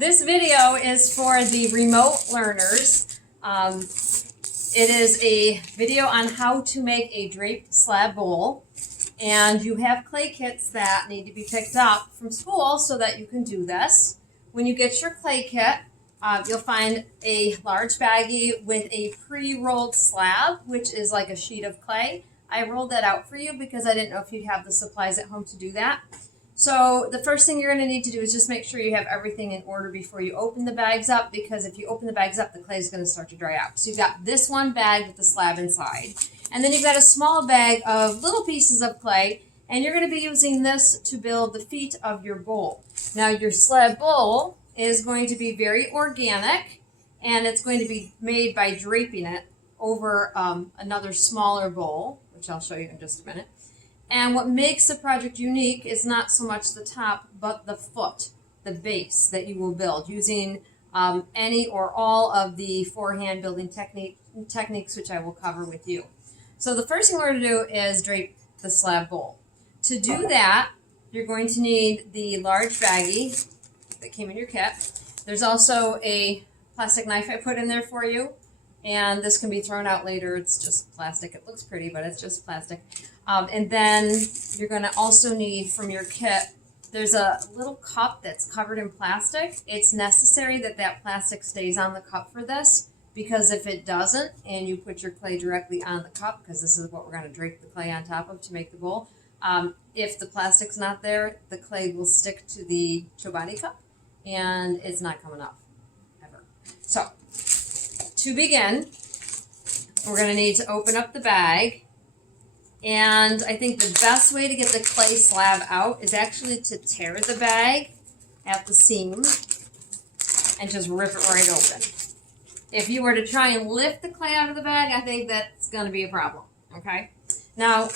This video is for the remote learners. It is a video on how to make a draped slab bowl. And you have clay kits that need to be picked up from school so that you can do this. When you get your clay kit, you'll find a large baggie with a pre-rolled slab, which is like a sheet of clay. I rolled that out for you because I didn't know if you'd have the supplies at home to do that. So the first thing you're going to need to do is just make sure you have everything in order before you open the bags up, because if you open the bags up, the clay is going to start to dry out. So you've got this one bag with the slab inside. And then you've got a small bag of little pieces of clay, and you're going to be using this to build the feet of your bowl. Now your slab bowl is going to be very organic, and it's going to be made by draping it over another smaller bowl, which I'll show you in just a minute. And what makes the project unique is not so much the top, but the foot, the base that you will build using any or all of the forehand building techniques, which I will cover with you. So the first thing we're going to do is drape the slab bowl. To do that, you're going to need the large baggie that came in your kit. There's also a plastic knife I put in there for you, and this can be thrown out later. It's just plastic. It looks pretty, but it's just plastic. And then you're going to also need from your kit, there's a little cup that's covered in plastic. It's necessary that that plastic stays on the cup for this, because if it doesn't and you put your clay directly on the cup, because this is what we're going to drape the clay on top of to make the bowl, if the plastic's not there, the clay will stick to the Chobani cup and it's not coming off ever. So to begin, we're going to need to open up the bag. And I think the best way to get the clay slab out is actually to tear the bag at the seam and just rip it right open. If you were to try and lift the clay out of the bag, I think that's going to be a problem, okay? Now,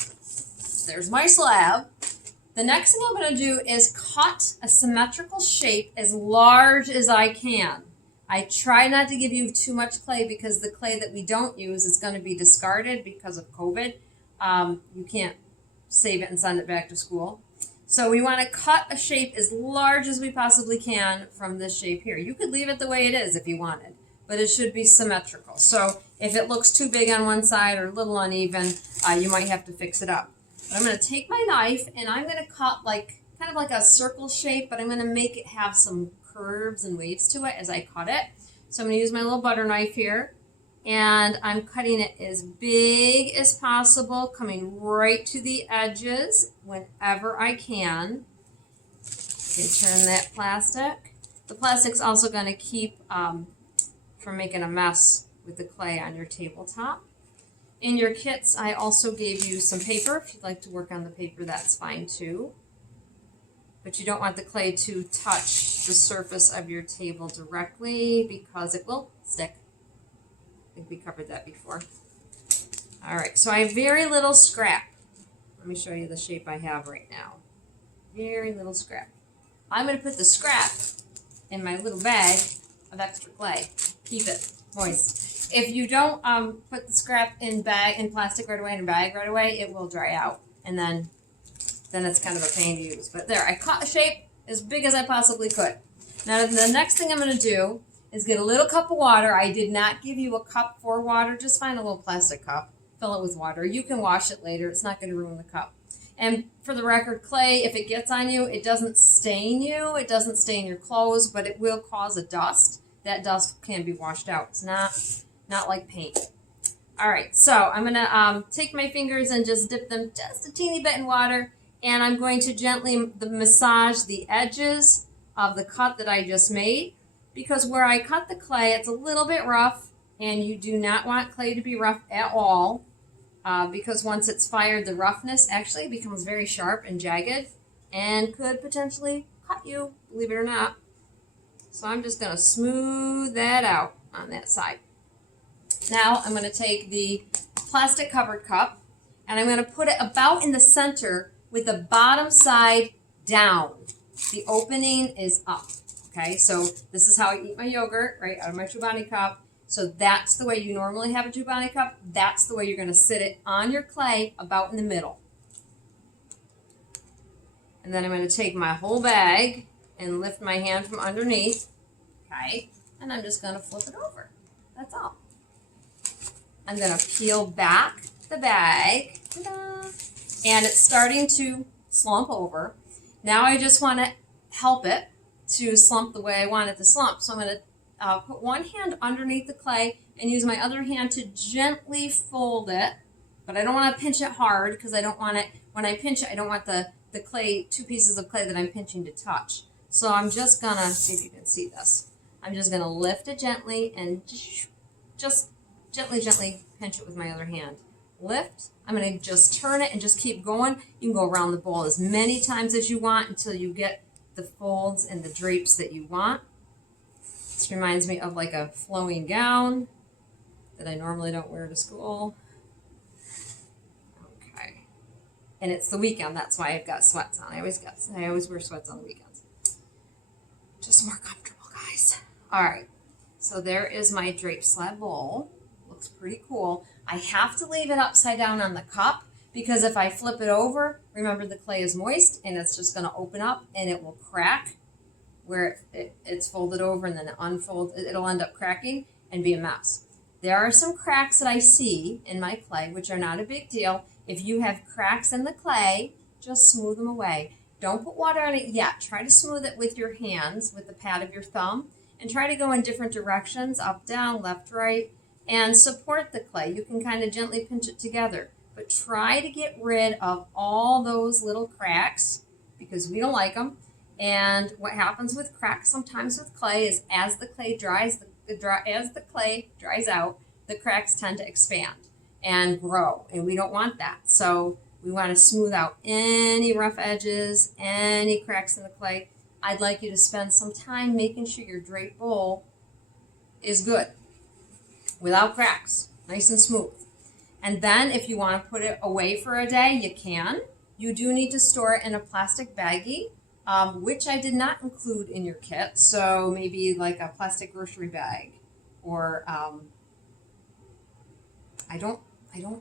there's my slab. The next thing I'm going to do is cut a symmetrical shape as large as I can. I try not to give you too much clay because the clay that we don't use is going to be discarded because of COVID. You can't save it and send it back to school. So we want to cut a shape as large as we possibly can from this shape here. You could leave it the way it is if you wanted, but it should be symmetrical. So if it looks too big on one side or a little uneven, you might have to fix it up. But I'm going to take my knife and I'm going to cut kind of like a circle shape, but I'm going to make it have some curves and waves to it as I cut it. So I'm going to use my little butter knife here. And I'm cutting it as big as possible, coming right to the edges whenever I can. You can turn that plastic. The plastic's also going to keep from making a mess with the clay on your tabletop. In your kits, I also gave you some paper. If you'd like to work on the paper, that's fine too. But you don't want the clay to touch the surface of your table directly because it will stick. I think we covered that before. All right, so I have very little scrap. Let me show you the shape I have right now. Very little scrap. I'm going to put the scrap in my little bag of extra clay. Keep it moist. If you don't put the scrap in plastic right away, in a bag right away, it will dry out. And then it's kind of a pain to use. But there, I cut a shape as big as I possibly could. Now the next thing I'm going to do is get a little cup of water. I did not give you a cup for water. Just find a little plastic cup. Fill it with water. You can wash it later. It's not going to ruin the cup. And for the record, clay, if it gets on you, it doesn't stain you. It doesn't stain your clothes, but it will cause a dust. That dust can be washed out. It's not like paint. All right, so I'm going to take my fingers and just dip them just a teeny bit in water, and I'm going to gently massage the edges of the cut that I just made. Because where I cut the clay, it's a little bit rough, and you do not want clay to be rough at all, because once it's fired, the roughness actually becomes very sharp and jagged and could potentially cut you, believe it or not. So I'm just going to smooth that out on that side. Now I'm going to take the plastic covered cup, and I'm going to put it about in the center with the bottom side down. The opening is up. Okay, so this is how I eat my yogurt, right, out of my Chobani cup. So that's the way you normally have a Chobani cup. That's the way you're going to sit it on your clay, about in the middle. And then I'm going to take my whole bag and lift my hand from underneath Okay, and I'm just going to flip it over. That's all. I'm going to peel back the bag. Ta-da! And it's starting to slump over. Now I just want to help it to slump the way I want it to slump. So I'm going to put one hand underneath the clay and use my other hand to gently fold it. But I don't want to pinch it hard because I don't want it, when I pinch it, I don't want the clay, two pieces of clay that I'm pinching to touch. So I'm just going to, see if you can see this. I'm just going to lift it gently and just gently pinch it with my other hand. Lift. I'm going to just turn it and just keep going. You can go around the bowl as many times as you want until you get the folds and the drapes that you want. This reminds me of like a flowing gown that I normally don't wear to school. Okay. And it's the weekend, that's why I've got sweats on. I always wear sweats on the weekends. Just more comfortable, guys. All right. So there is my draped slab bowl. Looks pretty cool. I have to leave it upside down on the cup because if I flip it over, remember the clay is moist and it's just going to open up and it will crack where it's folded over and then it unfolds. It'll end up cracking and be a mess. There are some cracks that I see in my clay, which are not a big deal. If you have cracks in the clay, just smooth them away. Don't put water on it yet. Try to smooth it with your hands, with the pad of your thumb, and try to go in different directions, up, down, left, right, and support the clay. You can kind of gently pinch it together, but try to get rid of all those little cracks because we don't like them. And what happens with cracks sometimes with clay is as the clay dries out, the cracks tend to expand and grow, and we don't want that. So we want to smooth out any rough edges, any cracks in the clay. I'd like you to spend some time making sure your drape bowl is good, without cracks, nice and smooth. And then if you want to put it away for a day, you can. You do need to store it in a plastic baggie, which I did not include in your kit. So maybe like a plastic grocery bag, or I don't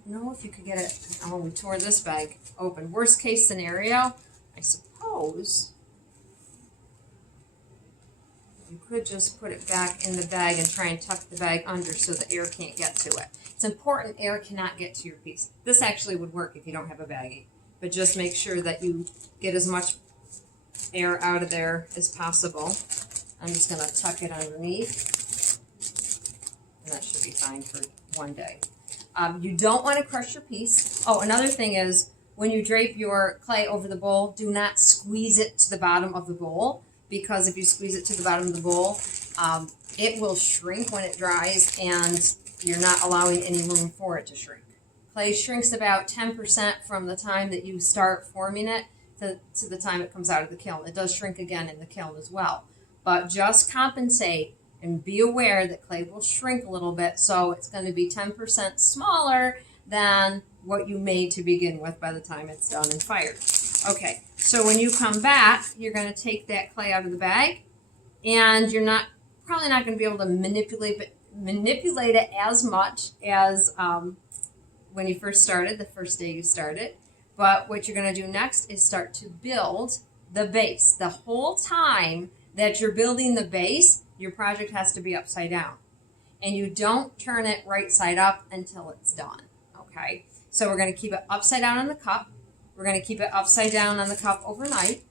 know if you could get it. Oh, we tore this bag open. Worst case scenario, I suppose you could just put it back in the bag and try and tuck the bag under so the air can't get to it. It's important air cannot get to your piece. This actually would work if you don't have a baggie, but just make sure that you get as much air out of there as possible. I'm just going to tuck it underneath, and that should be fine for one day. You don't want to crush your piece. Oh, another thing is when you drape your clay over the bowl, do not squeeze it to the bottom of the bowl, because if you squeeze it to the bottom of the bowl, it will shrink when it dries and you're not allowing any room for it to shrink. Clay shrinks about 10% from the time that you start forming it to the time it comes out of the kiln. It does shrink again in the kiln as well. But just compensate and be aware that clay will shrink a little bit, so it's going to be 10% smaller than what you made to begin with by the time it's done and fired. Okay, so when you come back, you're going to take that clay out of the bag, and you're probably not going to be able to manipulate it as much as when you first started, the first day you started. But what you're going to do next is start to build the base. The whole time that you're building the base, your project has to be upside down. And you don't turn it right side up until it's done, okay? So we're going to keep it upside down on the cup. We're going to keep it upside down on the cup overnight.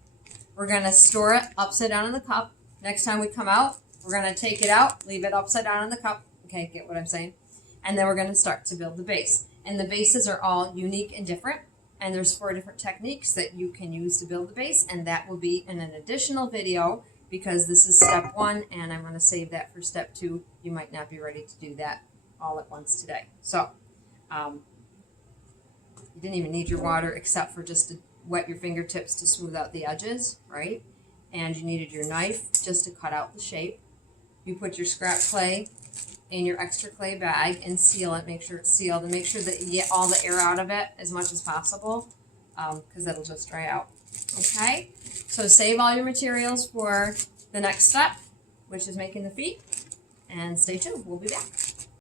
We're going to store it upside down on the cup. Next time we come out, we're going to take it out, leave it upside down on the cup. Okay, get what I'm saying? And then we're going to start to build the base. And the bases are all unique and different. And there's 4 different techniques that you can use to build the base. And that will be in an additional video, because this is step 1, and I'm going to save that for step 2. You might not be ready to do that all at once today. So you didn't even need your water except for just to wet your fingertips to smooth out the edges, right? And you needed your knife just to cut out the shape. You put your scrap clay in your extra clay bag and seal it. Make sure it's sealed, and make sure that you get all the air out of it as much as possible, because that'll just dry out. Okay, so save all your materials for the next step, which is making the feet, and stay tuned. We'll be back.